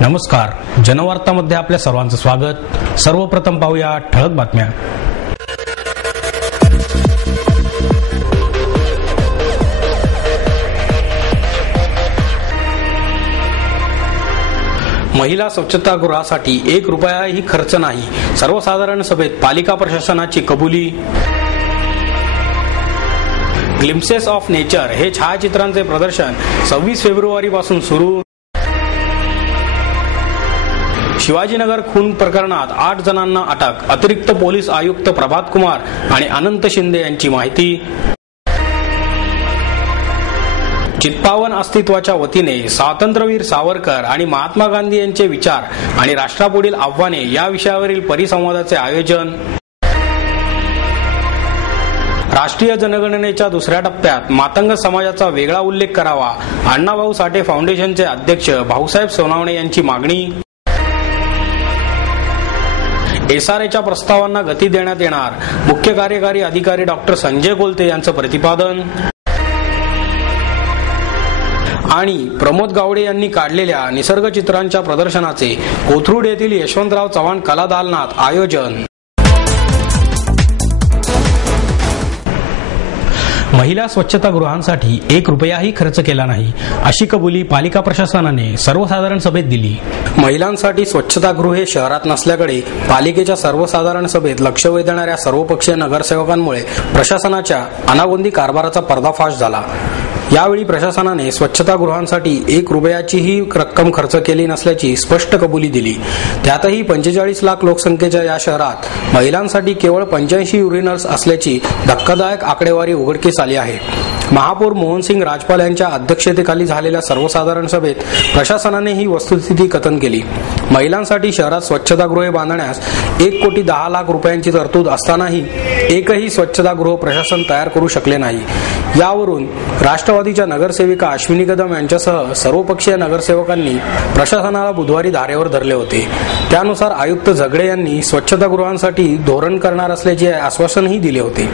नमस्कार, जनवार्तामध्ये आपल्या सर्वांचं स्वागत। सर्वप्रथम पाहूया ठळक बातम्या। महिला स्वच्छतागृहासाठी 1 रुपयाही खर्च नाही, सर्वसाधारण सभेत पालिका प्रशासनाची कबुली। ग्लिम्प्सेस ऑफ नेचर हे छायाचित्रांचे प्रदर्शन 26 फेब्रुवारी पासून सुरू। शिवाजीनगर खून प्रकरणात 8 जणांना अटक, अतिरिक्त पोलीस आयुक्त प्रभात कुमार आणि अनंत शिंदे यांची माहिती। चित्पावन अस्तित्वाच्या वतीने स्वातंत्र्यवीर सावरकर आणि महात्मा गांधी यांचे विचार आणि राष्ट्रापुढील आव्हाने या विषयावरील परिसंवादाचे आयोजन। राष्ट्रीय जनगणनेच्या दुसऱ्या टप्प्यात मातंग समाजाचा वेगळा उल्लेख करावा, अण्णाभाऊ साठे फाउंडेशनचे अध्यक्ष भाऊसाहेब सोनावणे यांची मागणी। एसआरएच्या प्रस्तावांना गती देण्यात येणार, मुख्य कार्यकारी अधिकारी डॉक्टर संजय कोलते यांचं प्रतिपादन। आणि प्रमोद गावडे यांनी काढलेल्या निसर्ग चित्रांच्या प्रदर्शनाचे कोथरूड येथील यशवंतराव चव्हाण कला दालनात आयोजन। महिला स्वच्छतागृहांसाठी 1 रुपयाही खर्च केला नाही, अशी कबुली पालिका प्रशासनाने सर्वसाधारण सभेत दिली। महिलांसाठी स्वच्छतागृहे शहरात नसल्याकडे पालिकेच्या सर्वसाधारण सभेत लक्ष वेधणाऱ्या सर्वपक्षीय नगरसेवकांमुळे प्रशासनाच्या अनागोंदी कारभाराचा पर्दाफाश झाला। यावेळी प्रशासनाने स्वच्छतागृहांसाठी 1 रुपयाचीही रक्कम खर्च केली नसल्याची स्पष्ट कबुली दिली। त्यातही 45 लाख लोकसंख्येच्या या शहरात महिलांसाठी केवळ 85 युरिनल्स असल्याची धक्कादायक आकडेवारी उघडकीस आली आहे। महापौर मोहनसिंग राजपाल यांच्या अध्यक्षतेखाली झालेल्या सर्वसाधारण सभेत प्रशासनाने ही वस्तुस्थिती कथन केली। महिलांसाठी शहरात स्वच्छतागृहे बांधण्यास 1,10,00,000 रुपयांची तरतूद असतानाही एकही स्वच्छतागृह प्रशासन तयार करू शकले नाही। यावरून राष्ट्रवादीच्या नगरसेविका अश्विनी कदम यांच्यासह सर्वपक्षीय नगरसेवकांनी प्रशासनाला बुधवारी धारेवर धरले होते। त्यानुसार आयुक्त झगडे यांनी स्वच्छतागृहांसाठी धोरण करणार असल्याचे आश्वासनही दिले होते।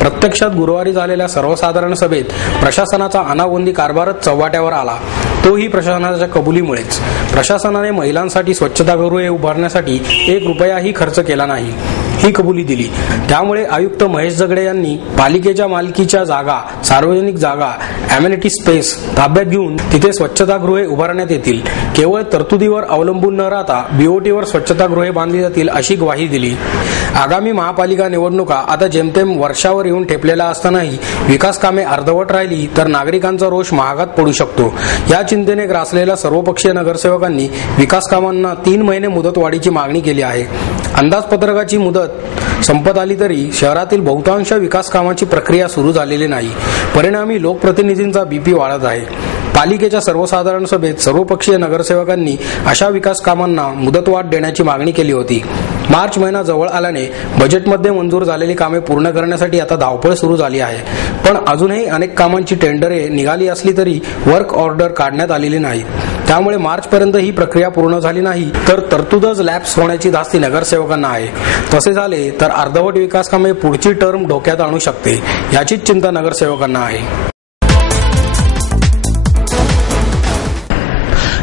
प्रत्यक्षात गुरुवारी झालेल्या सर्वसाधारण सभेत प्रशासनाचा अनागोंदी कारभारच चव्हाट्यावर आला, तोही प्रशासनाच्या कबुलीमुळेच। प्रशासनाने महिलांसाठी स्वच्छतागृहे उभारण्यासाठी 1 रुपयाही खर्च केला नाही, ही कबुली दिली। त्यामुळे आयुक्त महेश झगडे यांनी पालिकेच्या मालकीच्या जागा, सार्वजनिक जागा, अमेनिटी स्पेस ताब्यात घेऊन तिथे स्वच्छतागृहे उभारण्यात येतील। केवळ तरतुदीवर अवलंबून न राहता बीओटीवर स्वच्छतागृहे बांधली जातील, अशी ग्वाही दिली। आगामी महापालिका निवडणुका आता जेमतेम वर्षावर येऊन ठेपलेला असतानाही विकास कामे अर्धवट राहिली तर नागरिकांचा रोष महागात पडू शकतो। या चिंतेने ग्रासलेल्या सर्वपक्षीय नगरसेवकांनी विकास कामांना 3 महिने मुदतवाढीची मागणी केली आहे। अंदाजपत्रकाची मुदत संपत आली तरी शहरातील बहुतांश विकास कामाची प्रक्रिया सुरू झालेली नाही। परिणामी लोकप्रतिनिधींचा बीपी वाढत आहे। पालिकेच्या सर्वसाधारण सभेत सर्वपक्षीय नगरसेवकांनी अशा विकास कामांना मुदतवाढ देण्याची मागणी केली होती। मार्च महिना जवळ आल्याने बजेटमध्ये मंजूर झालेली कामे पूर्ण करण्यासाठी आता धावपळ सुरू झाली आहे। पण अजूनही अनेक कामांची टेंडरे निघाली असली तरी वर्क ऑर्डर काढण्यात आलेली नाही। त्यामुळे मार्च पर्यंत ही प्रक्रिया पूर्ण झाली नाही तर तरतूदच लॅप्स होण्याची धास्ती नगरसेवकांना आहे। तसे झाले तर अर्धवट विकास कामे पुढची टर्म धोक्यात आणू शकते, याचीच चिंता नगरसेवकांना आहे।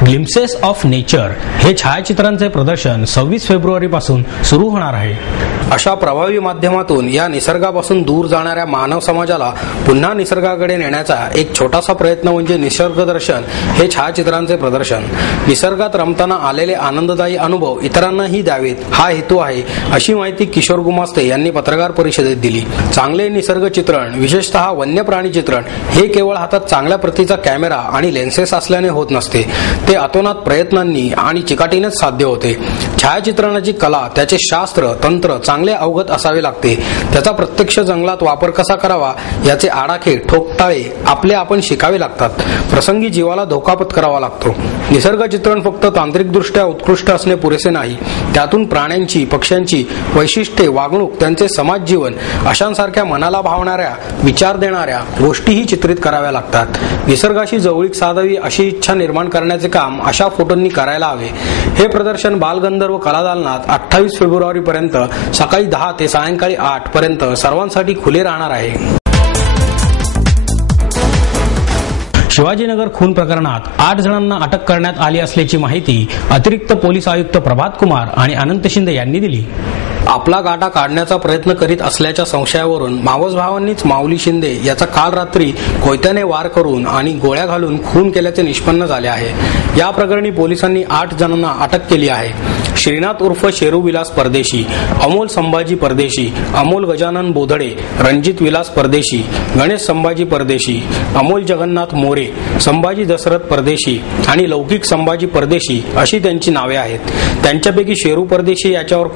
ग्लिम्प्सेस ऑफ नेचर हे छायाचित्रांचे प्रदर्शन 26 फेब्रुवारी पासून सुरू होणार आहे। अशा प्रभावी माध्यमातून या निसर्गापासून दूर जाणाऱ्या मानव समाजाला पुन्हा निसर्गाकडे नेण्याचा एक छोटासा प्रयत्न म्हणजे निसर्ग दर्शन हे छायाचित्रांचे प्रदर्शन। निसर्गात रमताना आलेले आनंददायी अनुभव इतरांनाही द्यावेत, हा हेतू आहे, अशी माहिती किशोर गुमास्ते यांनी पत्रकार परिषदेत दिली। चांगले निसर्ग चित्रण, विशेषतः वन्य प्राणी चित्रण, हे केवळ हातात चांगल्या प्रतीचा कॅमेरा आणि लेन्सेस असल्याने होत नसते, ते अतोनात प्रयत्नांनी आणि चिकाटीनेच साध्य होते। छायाचित्रणाची कला, त्याचे शास्त्र तंत्र चांगले अवगत असावे लागते। त्याचा प्रत्यक्ष जंगलात वापर कसा करावा याचे आडाखे ठोकताळे आपले आपण शिकावे लागतात। प्रसंगी जीवाला धोका पत्करावा लागतो। निसर्ग चित्रण फक्त तांत्रिकदृष्ट्या उत्कृष्ट असणे पुरेसे नाही, त्यातून प्राण्यांची, पक्ष्यांची वैशिष्ट्ये, वागणूक, त्यांचे समाज जीवन अशांसारख्या मनाला भावणाऱ्या, विचार देणाऱ्या गोष्टीही चित्रित कराव्या लागतात। निसर्गाशी जवळीक साधावी अशी इच्छा निर्माण करण्याचे काम अशा फोटोंनी करायला हवे। हे प्रदर्शन बालगंधर्व कला दालनात 28 फेब्रुवारी पर्यंत सकाळी 10 ते सायंकाळी 8 पर्यंत सर्वांसाठी खुले राहणार आहे। शिवाजीनगर खून प्रकरणात 8 जणांना अटक करण्यात आली असल्याची माहिती अतिरिक्त पोलीस आयुक्त प्रभात कुमार आणि अनंत शिंदे यांनी दिली. आपला गाडा काढण्याचा प्रयत्न करीत असल्याच्या संशयावरून मावस भावांनीच माऊली शिंदे याचा काल रात्री कोयत्याने वार करून आणि गोळ्या घालून खून केल्याचे निष्पन्न झाले आहे. या प्रकरणी पोलिसांनी 8 जणांना अटक केली आहे. श्रीनाथ उर्फ शेरू विलास परदेशी, अमोल संभाजी परदेशी, अमोल गजानन बोधडे, रणजित विलास परदेशी, गणेश संभाजी परदेशी, अमोल जगन्नाथ मोरे, संभाजी दशरथ परदेशी आणि लौकिक संभाजी परदेशी अशी त्यांची नावे आहेत. त्यांच्यापैकी शेरू परदेशी याच्यावर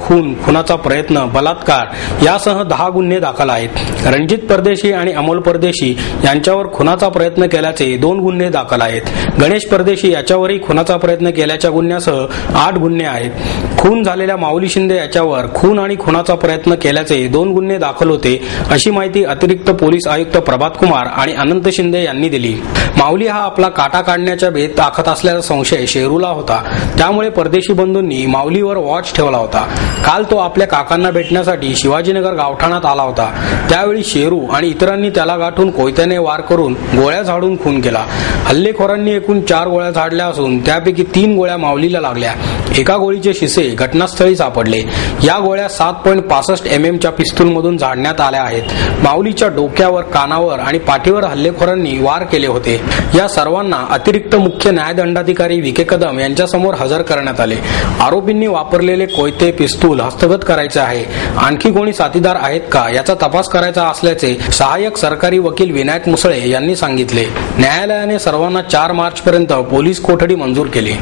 खुनाचा प्रयत्न, बलात्कार यासह 10 गुन्हे दाखल आहेत. रणजित परदेशी आणि अमोल परदेशी यांच्यावर खुनाचा प्रयत्न केल्याचे 2 गुन्हे दाखल आहेत. गणेश परदेशी याच्यावरही खुनाचा प्रयत्न केल्याच्या गुन्ह्यासह 8 गुन्हे आहेत. खून झालेल्या माऊली शिंदे याच्यावर खून आणि खुनाचा प्रयत्न केल्याचे 2 गुन्हे दाखल होते अशी माहिती अतिरिक्त पोलीस आयुक्त प्रभात कुमार आणि अनंत शिंदे यांनी दिली. माऊली हा आपला काटा काढण्याच्या बेत आखत असल्याचा संशय शेरूला होता. त्यामुळे परदेशी बंधूंनी माऊलीवर वॉच ठेवला होता. काल तो आपल्या काकांना भेटण्यासाठी शिवाजीनगर गावठाणात आला होता. त्यावेळी शेरू आणि इतरांनी त्याला गाठून कोयत्याने वार करून गोळ्या झाडून खून केला. हल्लेखोरांनी एकूण 4 गोळ्या झाडल्या असून त्यापैकी 3 गोळ्या माऊलीला लागल्या. एका गोळीचे शिसे घटनास्थळी सापडले. या गोळ्या 7.65 mm च्या पिस्तूलमधून झाडण्यात आल्या आहेत. माऊलीच्या डोक्यावर, कानावर आणि पाठीवर हल्लेखोरांनी वार केले होते. या सर्वांना अतिरिक्त मुख्य न्यायदंडाधिकारी व्ही.के. कदम यांच्यासमोर हजर करण्यात आले. आरोपींनी वापरलेले कोयते, पिस्तूल हस्तगत करायचे आहे. आणखी कोणी साथीदार आहेत का याचा तपास करायचा असल्याचे सहाय्यक सरकारी वकील विनायक मुसळे यांनी सांगितले. न्यायालयाने सर्वांना 4 मार्चपर्यंत पोलीस कोठडी मंजूर केली.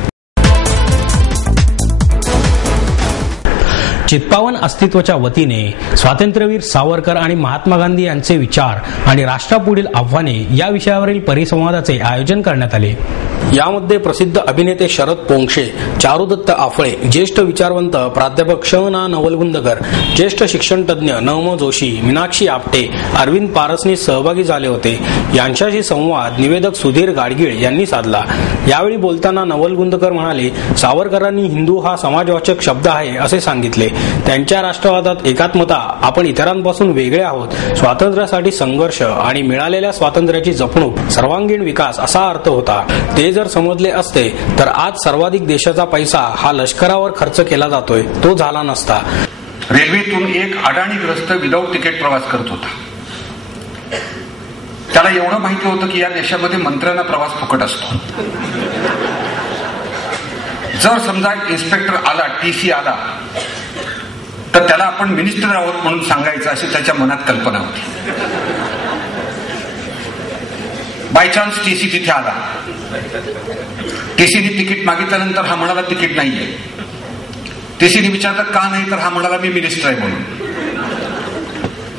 चित्पावन अस्तित्वाच्या वतीने स्वातंत्र्यवीर सावरकर आणि महात्मा गांधी यांचे विचार आणि राष्ट्रापुढील आव्हाने या विषयावरील परिसंवादाचे आयोजन करण्यात आले. यामध्ये प्रसिद्ध अभिनेते शरद पोंक्षे, चारुदत्त आफळे, ज्येष्ठ विचारवंत प्राध्यापक श. ना. नवलगुंदकर, ज्येष्ठ शिक्षणतज्ञ न. म. जोशी, मीनाक्षी आपटे, अरविंद पारसनी सहभागी झाले होते. यांच्याशी संवाद निवेदक सुधीर गाडगीळ यांनी साधला. यावेळी बोलताना नवलगुंदकर म्हणाले, सावरकरांनी हिंदू हा समाजवाचक शब्द आहे असे सांगितले. त्यांच्या राष्ट्रवादात एकात्मता, आपण इतरांपासून वेगळे आहोत, स्वातंत्र्यासाठी संघर्ष आणि मिळालेल्या स्वातंत्र्याची जपणूक, सर्वांगीण विकास असा अर्थ होता. ते जर समजले असते तर आज सर्वाधिक देशाचा पैसा हा लष्करावर खर्च केला जातोय, तो झाला नसता. रेल्वेतून एक अडाणीग्रस्त विदाऊट तिकीट प्रवास करत होता. त्याला एवढं माहिती होतं की या देशामध्ये मंत्र्यांना प्रवास फुकट असतो. जर समजा इन्स्पेक्टर आला, टीसी आला, तर त्याला आपण मिनिस्टर आहोत म्हणून सांगायचं अशी त्याच्या मनात कल्पना होती. बाय चान्स टीसी तिथे आला. टीसीने तिकीट मागितल्यानंतर हा म्हणाला तिकीट नाहीये. टीसीने विचारलं का नाही, तर हा म्हणाला मी मिनिस्टर आहे म्हणून.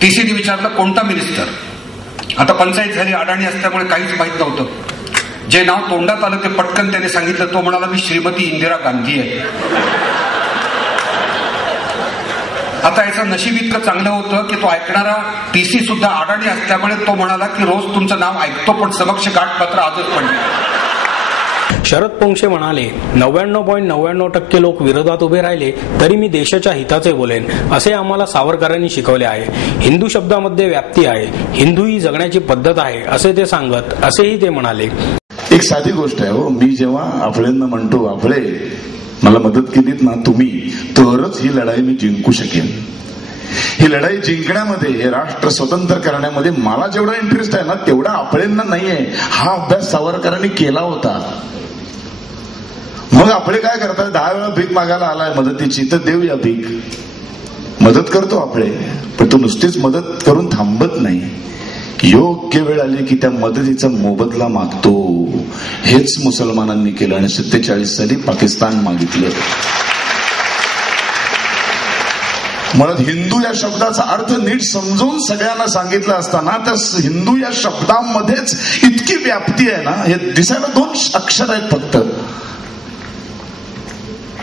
टीसीने विचारलं कोणता मिनिस्टर. आता पंचायत झाली, अडाणी असल्यामुळे काहीच माहित नव्हतं. जे नाव तोंडात आलं ते पटकन त्याने सांगितलं. तो म्हणाला मी श्रीमती इंदिरा गांधी आहे. आता याचं नशीब इतकं चांगलं होतं की तो ऐकणारा टीसी सुद्धा अडाणी असल्यामुळे तो म्हणाला की रोज तुमचं नाव ऐकतो पण समक्ष गाठपात्र आजच पडले. शरद पोंक्षे म्हणाले, 99.99% लोक विरोधात उभे राहिले तरी मी देशाच्या हिताचे बोलेन असे आम्हाला सावरकरांनी शिकवले आहे. हिंदू शब्दामध्ये व्याप्ती आहे, हिंदू ही जगण्याची पद्धत आहे असे ते सांगत असेही ते म्हणाले. एक साधी गोष्ट आहे हो, मी जेव्हा आपल्यांना म्हणतो आपले मला मदत केलीत ना तुम्ही, तरच ही लढाई मी जिंकू शकेन. ही लढाई जिंकण्यामध्ये, हे राष्ट्र स्वतंत्र करण्यामध्ये मला जेवढा इंटरेस्ट आहे ना तेवढा आपल्यांना नाहीये. हा अभ्यास सावरकरांनी केला होता. मग आपले काय करतात, 10 वेळा भीक मागायला आलाय मदतीची तर देऊया भीक. मदत करतो आपले, पण तो नुसतीच मदत करून थांबत नाही. योग्य वेळ आली की त्या मदतीचा मोबदला मागतो. हेच मुसलमानांनी केलं आणि 47 साली पाकिस्तान मागितलं. म्हणून हिंदू या शब्दाचा अर्थ नीट समजून सगळ्यांना सांगितलं असताना त्या हिंदू या शब्दामध्येच इतकी व्याप्ती आहे ना. हे दिसायला 2 अक्षर आहेत फक्त,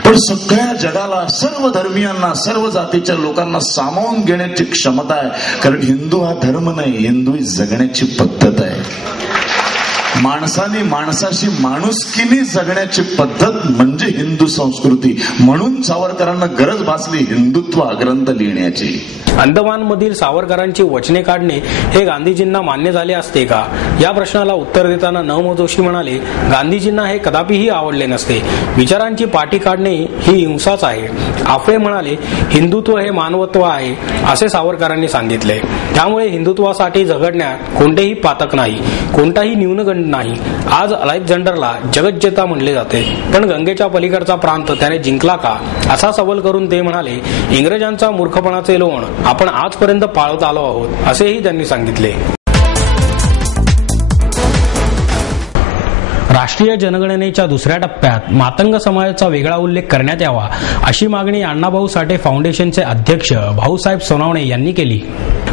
पण सगळ्या जगाला, सर्व धर्मियांना, सर्व जातीच्या लोकांना सामावून घेण्याची क्षमता आहे. कारण हिंदू हा धर्म नाही, हिंदू ही जगण्याची पद्धत आहे. माणसाने माणसाशी माणुसकीने जगण्याची पद्धत म्हणजे हिंदू संस्कृती. म्हणून सावरकरांना गरज भासली हिंदुत्व ग्रंथ लिहिण्याची. अंदमानमधील सावरकरांची वचने काढणे हे गांधीजींना मान्य झाले असते का, या प्रश्नाला उत्तर देताना न. मो. जोशी म्हणाले, गांधीजींना हे कदापिही आवडले नसते. विचारांची पाठी काढणे ही हिंसाच आहे. आपले म्हणाले, हिंदुत्व हे मानवत्व आहे असे सावरकरांनी सांगितले. त्यामुळे हिंदुत्वासाठी झगडण्यात कोणतेही पातक नाही, कोणताही न्यूनगंड नाही. आज अलेक्झांडरला जगज्जेता म्हणले जाते, पण गंगेच्या पलीकडचा प्रांत त्याने जिंकला का, असा सवाल करून ते म्हणाले, इंग्रजांचा मूर्खपणाचे लोण आपण आजपर्यंत पाळत आलो आहोत असेही त्यांनी सांगितले. राष्ट्रीय जनगणनेच्या दुसऱ्या टप्प्यात मातंग समाजाचा वेगळा उल्लेख करण्यात यावा अशी मागणी अण्णाभाऊ साठे फाउंडेशनचे अध्यक्ष भाऊसाहेब सोनावणे यांनी केली.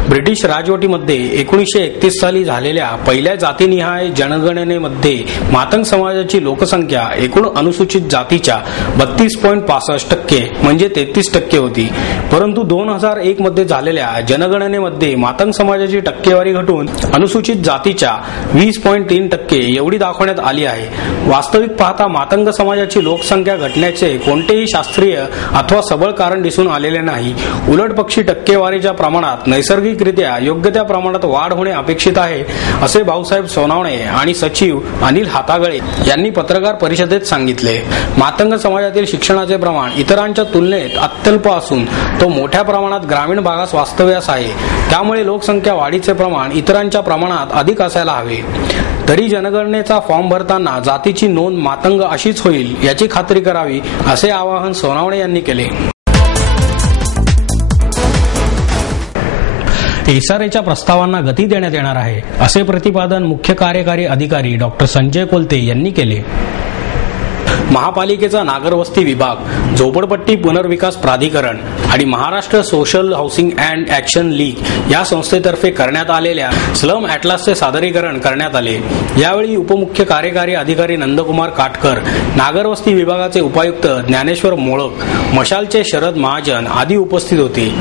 ब्रिटिश राजवटीमध्ये 1931 साली झालेल्या पहिल्या जातीनिहाय जनगणनेमध्ये मातंग समाजाची लोकसंख्या एकूण अनुसूचित जातीच्या 32.65% म्हणजे 33% होती. परंतु 2001 मध्ये झालेल्या जनगणनेमध्ये मातंग समाजाची टक्केवारी घटून अनुसूचित जातीच्या 20.3% एवढी दाखवण्यात आली आहे. वास्तविक पाहता मातंग समाजाची लोकसंख्या घटण्याचे कोणतेही शास्त्रीय अथवा सबळ कारण दिसून आलेले नाही. उलट पक्षी टक्केवारीच्या प्रमाणात नैसर्गिकरित्या योग्य त्या प्रमाणात वाढ होणे अपेक्षित आहे असे भाऊसाहेब सोनावणे आणि सचिव अनिल हातागळे यांनी पत्रकार परिषदेत सांगितले. मातंग समाजातील शिक्षणाचे प्रमाण इतरांच्या तुलनेत अत्यल्प असून तो मोठ्या प्रमाणात ग्रामीण भागात वास्तव्यास आहे. त्यामुळे लोकसंख्या वाढीचे प्रमाण इतरांच्या प्रमाणात अधिक असायला हवे. तरी जनगणनेचा फॉर्म भरताना जातीची नोंद मातंग अशीच होईल याची खात्री करावी असे आवाहन सोनावणे यांनी केले. एसआरएच्या प्रस्तावांना गती देण्यात येणार आहे असे प्रतिपादन मुख्य कार्यकारी अधिकारी डॉक्टर संजय कोलते यांनी केले. महापालिकेचा नागरवस्ती विभाग, झोपडपट्टी पुनर्विकास प्राधिकरण आणि Maharashtra social housing and action league या संस्थेतर्फे करण्यात आलेल्या स्लम ॲटलासचे सादरीकरण करण्यात आले. यावेळी उपमुख्य कार्यकारी अधिकारी नंदकुमार काटकर, नागरवस्ती विभागाचे उपायुक्त ज्ञानेश्वर मोळक, मशालचे शरद महाजन आदी उपस्थित होते.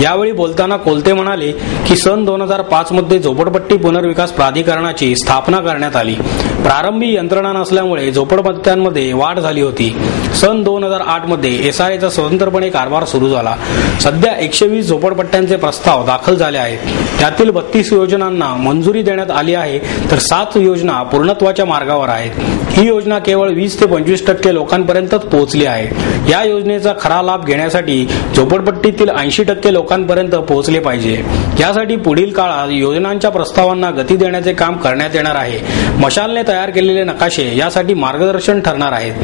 यावेळी बोलताना कोलते म्हणाले की सन 2005 मध्ये झोपडपट्टी पुनर्विकास प्राधिकरणाची स्थापना करण्यात आली. प्रारंभी यंत्रणा नसल्यामुळे झोपडपट्ट्यांमध्ये वाढ झाली होती. सन 2008 मध्ये एसआरएचा स्वतंत्रपणे कारभार सुरू झाला. सध्या 120 झोपडपट्ट्यांचे प्रस्ताव दाखल झाले आहेत. त्यातील 32 योजनांना मंजुरी देण्यात आली आहे, तर 7 योजना पूर्णत्वाच्या मार्गावर आहेत. ही योजना केवळ 20 ते 25% लोकांपर्यंतच पोहोचली आहे. या योजनेचा खरा लाभ घेण्यासाठी झोपडपट्टीतील 80% लोकांपर्यंत पोहोचले पाहिजे. यासाठी पुढील काळात योजनांच्या प्रस्तावांना गती देण्याचे काम करण्यात येणार आहे. मशालने तयार केलेले नकाशे यासाठी मार्गदर्शन ठरणार आहेत.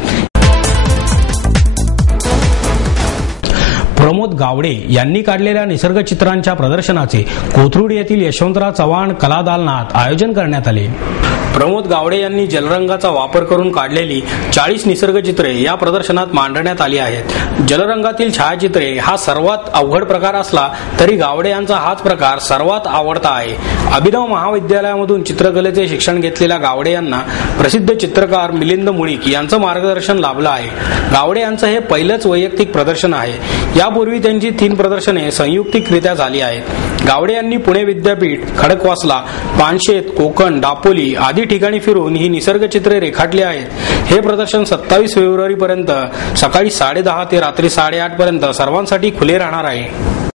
प्रमोद गावडे यांनी काढलेल्या निसर्गचित्रांच्या प्रदर्शनाचे कोथरूड येथील यशवंतराव चव्हाण कला दालनात आयोजन करण्यात आले. प्रमोद गावडे यांनी जलरंगाचा वापर करून काढलेली 40 निसर्गचित्रे या प्रदर्शनात मांडण्यात आली आहेत. जलरंगातील छायाचित्रे हा सर्वात अवघड प्रकार असला तरी गावडे यांचा हाच प्रकार सर्वात आवडता आहे. अभिनव महाविद्यालयामधून चित्रकलेचे शिक्षण घेतलेल्या गावडे यांना प्रसिद्ध चित्रकार मिलिंद मुळीक यांचं मार्गदर्शन लाभलं आहे. गावडे यांचं हे पहिलंच वैयक्तिक प्रदर्शन आहे. यापूर्वी त्यांची 3 प्रदर्शने संयुक्तिकरित्या झाली आहेत. गावडे यांनी पुणे विद्यापीठ, खडकवासला, पानशेत, कोकण, दापोली आदी ठिकाणी फिरून ही निसर्गचित्रे रेखाटली आहेत. हे प्रदर्शन 27 फेब्रुवारी पर्यंत सकाळी 10:30 ते रात्री 8:30 पर्यंत सर्वांसाठी खुले राहणार आहे.